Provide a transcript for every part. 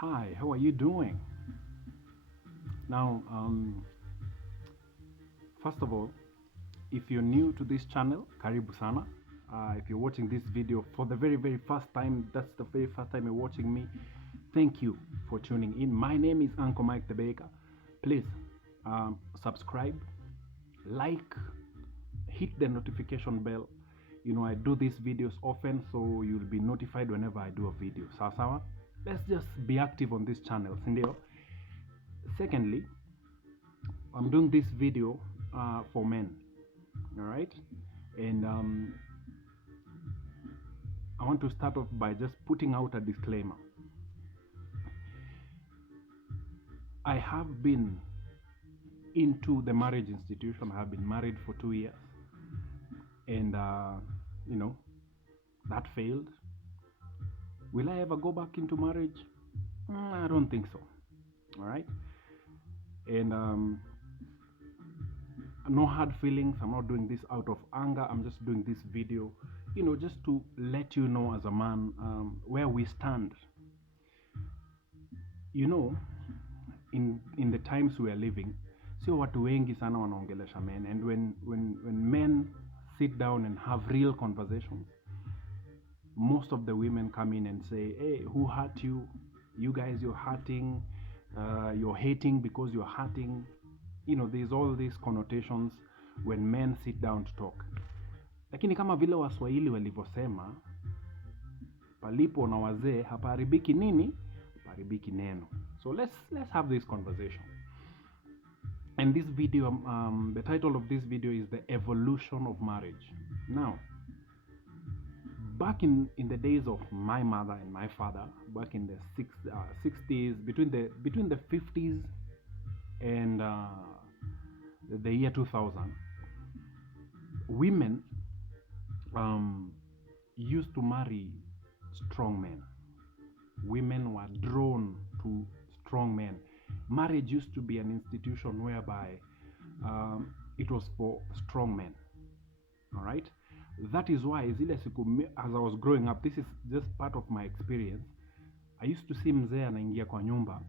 Hi, how are you doing? Now, first of all, if you're new to this channel, karibu sana. If you're watching this video for the very first time, that's the very first time you're watching me, thank you for tuning in. My name is Uncle Mike the Baker. Please subscribe, like, hit the notification bell. You know, I do these videos often, so you'll be notified whenever I do a video. Sawa? Let's just be active on this channel, sindio? Secondly, I'm doing this video for men, all right? And I want to start off by just putting out a disclaimer. I have been into the marriage institution. I have been married for 2 years, and you know, that failed. Will I ever go back into marriage? I don't think so. All right. And no hard feelings. I'm not doing this out of anger. I'm just doing this video, you know, just to let you know as a man where we stand. You know, in the times we are living, sio watu wengi sana wanaongelesha men, and when men sit down and have real conversations, most of the women come in and say, hey, who hurt you? You guys, you're hurting. You're hating because you're hurting. You know, there's all these connotations when men sit down to talk. Lakini kama vile Waswahili walivyosema, palipo na wazee hapaharibiki nini? Hapaharibiki neno. So let's have this conversation. And this video, the title of this video is The Evolution of Marriage. Now, back in the days of my mother and my father, back in the 60s, between the 50s and the year 2000, women used to marry strong men. Women were drawn to strong men. Marriage used to be an institution whereby it was for strong men. All right? That is why, as I was growing up, this is just part of my experience. I used to see mzee anaingia kwa nyumba,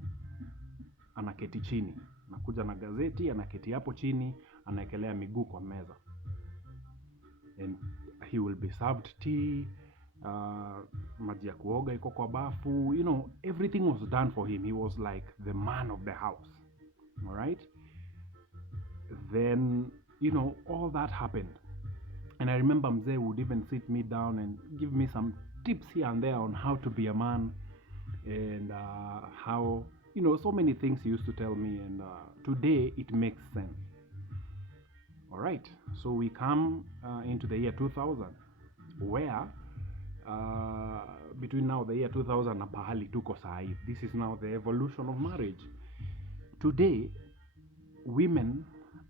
anaketi chini, anakuja na gazeti, anaketi hapo chini, anaekelea miguu kwa meza, and he will be served tea, maji ya kuoga iko kwa bafu. You know, everything was done for him. He was like the man of the house. All right? Then, you know, all that happened. And I remember mzee would even sit me down and give me some tips here and there on how to be a man, and how, you know, so many things he used to tell me, and today it makes sense. All right, so we come into the year 2000, where between now the year 2000 na pahali tuko sahi, this is now the evolution of marriage. Today, women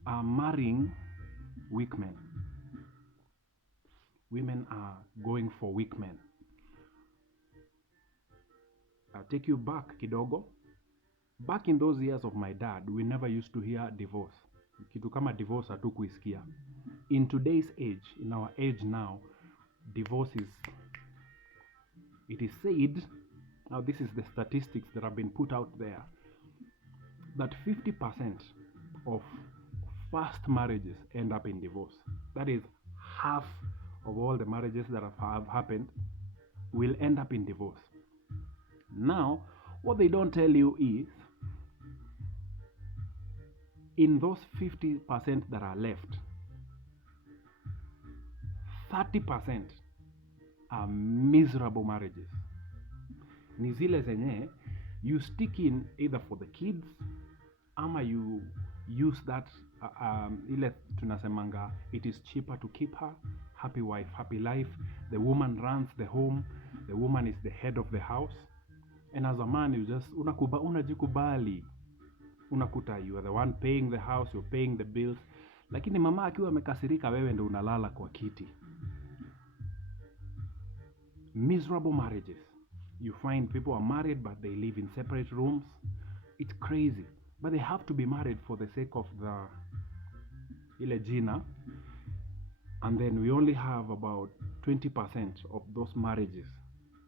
are marrying weak men. Women are going for weak men. I'll take you back kidogo. Back in those years of my dad, we never used to hear divorce. Kitu kama divorce hatukuisikia. In today's age, in our age now, divorce it is said, now this is the statistics that have been put out there, that 50% of first marriages end up in divorce. That is, half of all the marriages that have happened will end up in divorce. Now, what they don't tell you is, in those 50% that are left, 30% are miserable marriages. Ni zile zenye you stick in either for the kids, ama you use that ile tunasemanga, it is cheaper to keep her. Happy wife, happy life. The woman runs the home. The woman is the head of the house. And as a man, you just unajikubali. Unakuta you are the one paying the house, you're paying the bills. Lakini mama akiwa amekasirika, wewe ndio unalala kwa kiti. Miserable marriages. You find people are married but they live in separate rooms. It's crazy. But they have to be married for the sake of the ile jina. And then we only have about 20% of those marriages.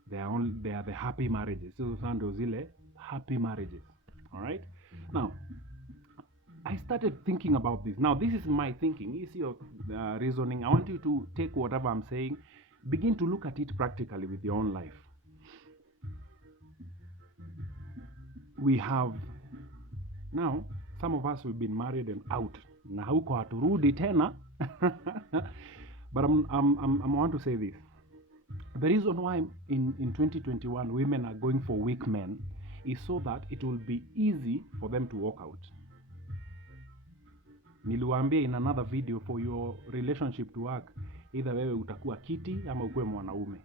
They are the happy marriages. So ndio zile happy marriages. All right. Now, I started thinking about this. Now, this is my thinking. Is your reasoning. I want you to take whatever I'm saying, begin to look at it practically with your own life. We have now, some of us we've been married and out. Na huko haturudi tena. But I want to say this. The reason why in 2021 women are going for weak men is so that it will be easy for them to walk out. Niliwaambia in another video, for your relationship to work, either wewe utakuwa kiti ama ukue mwanaume.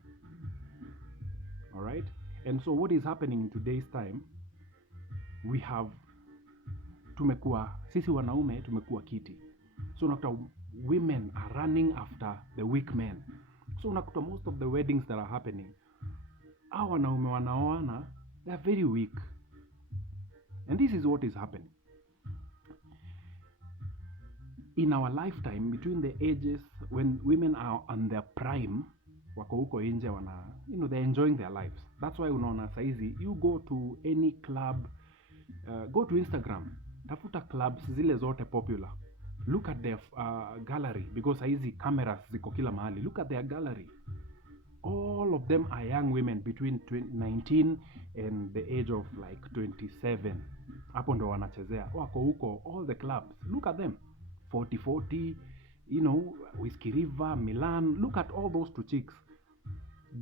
Alright? And so what is happening in today's time, we have sisi wanaume tumekuwa kiti. So unakuta women are running after the weak men. So unakuta most of the weddings that are happening, hao wanaume wanaoana, they are very weak. And this is what is happening. In our lifetime, between the ages when women are on their prime, wako huko nje they're enjoying their lives. That's why unaona saizi, you go to any club, go to Instagram, tafuta clubs zile zote popular. Look at their gallery, because saizi cameras ziko kila mahali. Look at their gallery. All of them are young women between 19 and the age of like 27. Hapo ndo wanachezea. Wako huko, all the clubs. Look at them. 40, Whiskey River, Milan. Look at all those two chicks.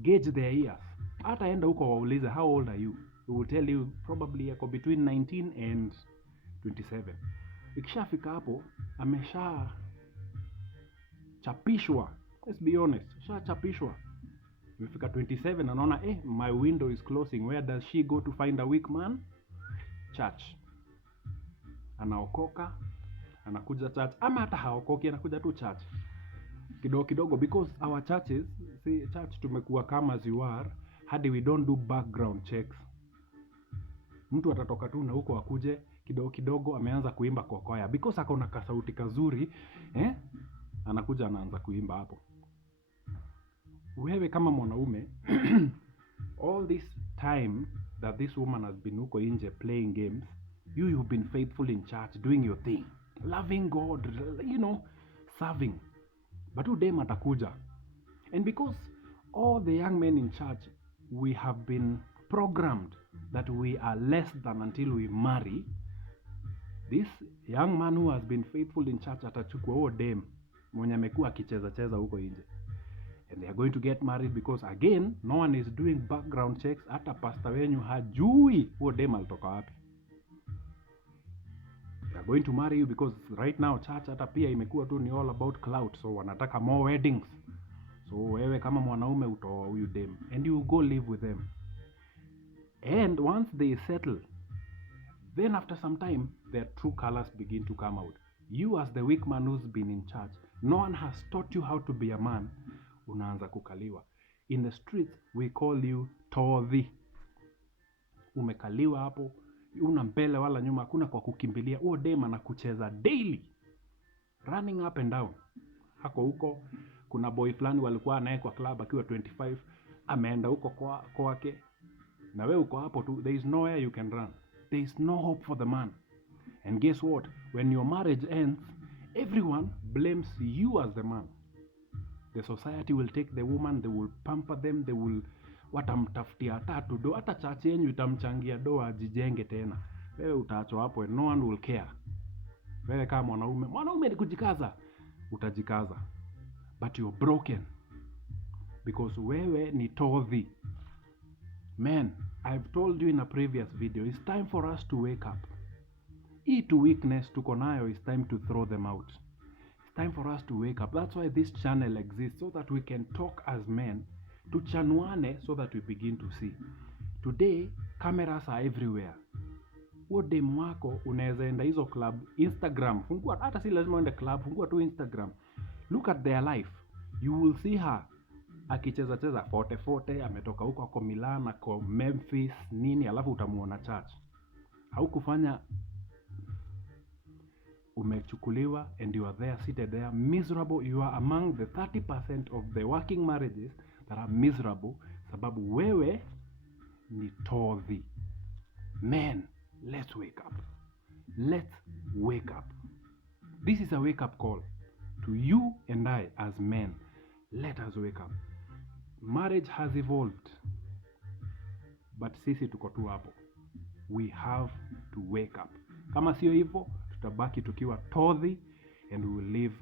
Gauge their years. Hata enda huko waulize, how old are you? They will tell you probably yako between 19 and 27. Ikishafika hapo, amesha chapishwa. Let's be honest. Chapishwa. Imefika 27, anaona, my window is closing. Where does she go to find a weak man? Church. Anaokoka, anakuja church. Ama hata haokoki, anakuja tu church. Kidogo, because our churches, see, church tumekuwa kama ziwar, hadi we don't do background checks. Mtu atatoka tu na huko akuje, kidogo ameanza kuimba kwa kwaya. Because akona kasauti kazuri, anakuja anaanza kuimba hapo. Wewe kama mwanaume, all this time that this woman has been huko nje playing games, you've been faithful in church, doing your thing, loving God, serving. But today atakuja. And because all the young men in church, we have been programmed that we are less than until we marry, this young man who has been faithful in church atachukua huo dem mwenye amekuwa akicheza huko nje. And they are going to get married because, again, no one is doing background checks. Hata pastor wenyu hajui huo dem alitoka wapi. They are going to marry you because right now church hata pia imekuwa tu ni all about clout. So wanataka more weddings. So wewe kama mwanaume utoa huyu dem and you go live with them. And once they settle, then after some time, their true colors begin to come out. You as the weak man who's been in church, no one has taught you how to be a man. Unaanza kukaliwa. In the streets, we call you todhi. Umekaliwa hapo, una mbele wala nyuma, hakuna kwa kukimbilia. Huo dem anakucheza daily, running up and down. Hako huko, kuna boy fulani walikuwa naye kwa club akiwa 25, ameenda huko kwake. Na wewe uko hapo tu, there is nowhere you can run. There is no hope for the man. And guess what? When your marriage ends, everyone blames you as the man. The society will take the woman, they will pamper them, they will watamtafutia tatu do, hata church yenu itamchangia doa ajijenge tena. Wewe utaachwa hapo and no one will care. Wewe kama mwanaume ni kujikaza, utajikaza. But you're broken because wewe ni todhi. Man, I've told you in a previous video, it's time for us to wake up. To weakness tuko nayo, it's time to throw them out. It's time for us to wake up. That's why this channel exists, so that we can talk as men, tuchanuane, so that we begin to see. Today, cameras are everywhere. Huo dem wako unaweza enda hizo club, Instagram, fungua, hata si lazima ende club, fungua tu Instagram. Look at their life. You will see her akicheza forte, ametoka huko kwa Milan, kwa Memphis, nini, alafu utamuona church. Haukufanya, umechukuliwa and you are there, seated there, miserable. You are among the 30% of the working marriages that are miserable, sababu wewe ni todhi. Men, let's wake up. Let's wake up. This is a wake-up call to you and I as men. Let us wake up. Marriage has evolved, but sisi tuko tu hapo. We have to wake up. Kama sio hivyo, tutabaki tukiwa todhi and we will live